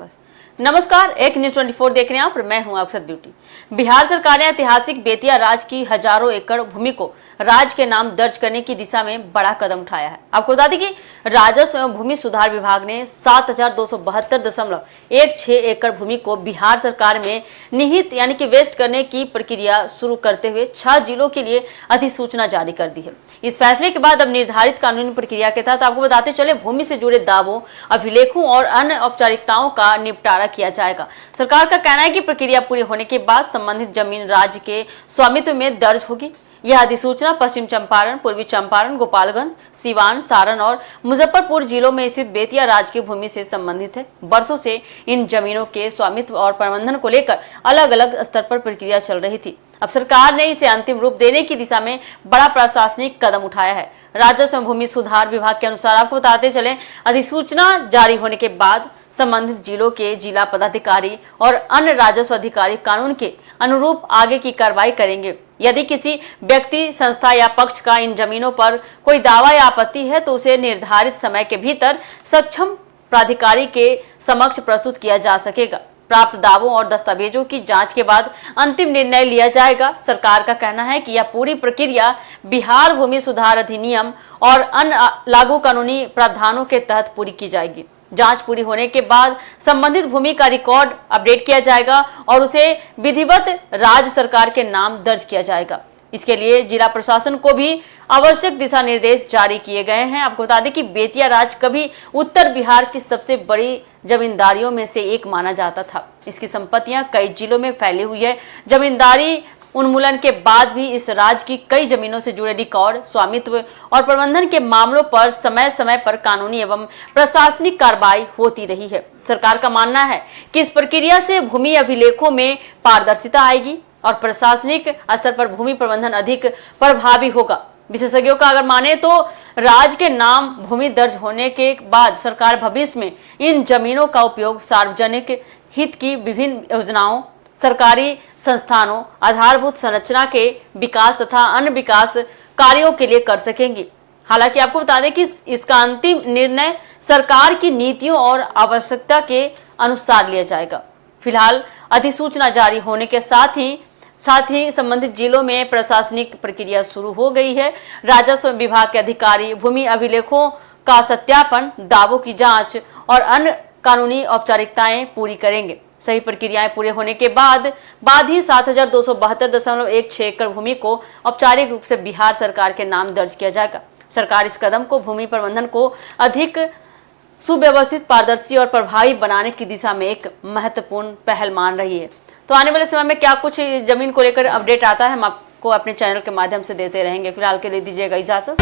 बस। नमस्कार, एक न्यूज 24 देख रहे हैं आप और मैं हूं अक्षत ब्यूटी। बिहार सरकार ने ऐतिहासिक बेतिया राज की हजारों एकड़ भूमि को राज्य के नाम दर्ज करने की दिशा में बड़ा कदम उठाया है। आपको बता दें कि राजस्व एवं भूमि सुधार विभाग ने 7272.16 एकड़ भूमि को बिहार सरकार में निहित यानी कि वेस्ट करने की प्रक्रिया शुरू करते हुए 6 जिलों के लिए अधिसूचना जारी कर दी है। इस फैसले के बाद अब निर्धारित कानूनी प्रक्रिया के तहत आपको बताते चले भूमि से जुड़े दावों, अभिलेखों और अन्य औपचारिकताओं का निपटारा किया जाएगा। सरकार का कहना है कि प्रक्रिया पूरी होने के बाद संबंधित जमीन राज्य के स्वामित्व में दर्ज होगी। यह अधिसूचना पश्चिम चंपारण, पूर्वी चंपारण, गोपालगंज, सिवान, सारण और मुजफ्फरपुर जिलों में स्थित बेतिया राज की भूमि से संबंधित है। वर्षों से इन जमीनों के स्वामित्व और प्रबंधन को लेकर अलग अलग स्तर पर प्रक्रिया चल रही थी। अब सरकार ने इसे अंतिम रूप देने की दिशा में बड़ा प्रशासनिक कदम उठाया है। राजस्व एवं भूमि सुधार विभाग के अनुसार आपको बताते चले, अधिसूचना जारी होने के बाद संबंधित जिलों के जिला पदाधिकारी और अन्य राजस्व अधिकारी कानून के अनुरूप आगे की कार्रवाई करेंगे। यदि किसी व्यक्ति, संस्था या पक्ष का इन जमीनों पर कोई दावा या आपत्ति है तो उसे निर्धारित समय के भीतर सक्षम प्राधिकारी के समक्ष प्रस्तुत किया जा सकेगा। प्राप्त दावों और दस्तावेजों की जांच के बाद अंतिम निर्णय लिया जाएगा। सरकार का कहना है कि यह पूरी प्रक्रिया बिहार भूमि सुधार अधिनियम और अन्य लागू कानूनी प्रावधानों के तहत पूरी की जाएगी। जांच पूरी होने के बाद संबंधित भूमि का रिकॉर्ड अपडेट किया जाएगा और उसे विधिवत राज्य सरकार के नाम दर्ज किया जाएगा। इसके लिए जिला प्रशासन को भी आवश्यक दिशा निर्देश जारी किए गए हैं। आपको बता दें कि बेतिया राज कभी उत्तर बिहार की सबसे बड़ी जमींदारियों में से एक माना जाता था। इसकी संपत्तियां कई जिलों में फैली हुई है। जमींदारी उन्मूलन के बाद भी इस राज्य की कई जमीनों से जुड़े रिकॉर्ड, स्वामित्व और प्रबंधन के मामलों पर समय समय पर कानूनी एवं प्रशासनिक कार्रवाई होती रही है। सरकार का मानना है कि इस प्रक्रिया से भूमि अभिलेखों में पारदर्शिता आएगी और प्रशासनिक स्तर पर भूमि प्रबंधन अधिक प्रभावी होगा। विशेषज्ञों का अगर माने तो राज्य के नाम भूमि दर्ज होने के बाद सरकार भविष्य में इन जमीनों का उपयोग सार्वजनिक हित की विभिन्न योजनाओं, सरकारी संस्थानों, आधारभूत संरचना के विकास तथा अन्य विकास कार्यों के लिए कर सकेंगी। हालांकि आपको बता दें कि इसका अंतिम निर्णय सरकार की नीतियों और आवश्यकता के अनुसार लिया जाएगा। फिलहाल अधिसूचना जारी होने के साथ ही संबंधित जिलों में प्रशासनिक प्रक्रिया शुरू हो गई है। राजस्व विभाग के अधिकारी भूमि अभिलेखों का सत्यापन, दावों की जांच और अन्य कानूनी औपचारिकताएं पूरी करेंगे। सही प्रक्रियाएं पूरे होने के बाद ही 7272.16 एकड़ भूमि को औपचारिक रूप से बिहार सरकार के नाम दर्ज किया जाएगा। सरकार इस कदम को भूमि प्रबंधन को अधिक सुव्यवस्थित, पारदर्शी और प्रभावी बनाने की दिशा में एक महत्वपूर्ण पहल मान रही है। तो आने वाले समय में क्या कुछ जमीन को लेकर अपडेट आता है, हम आपको अपने चैनल के माध्यम से देते रहेंगे। फिलहाल के लिए दीजिएगा इजाजत।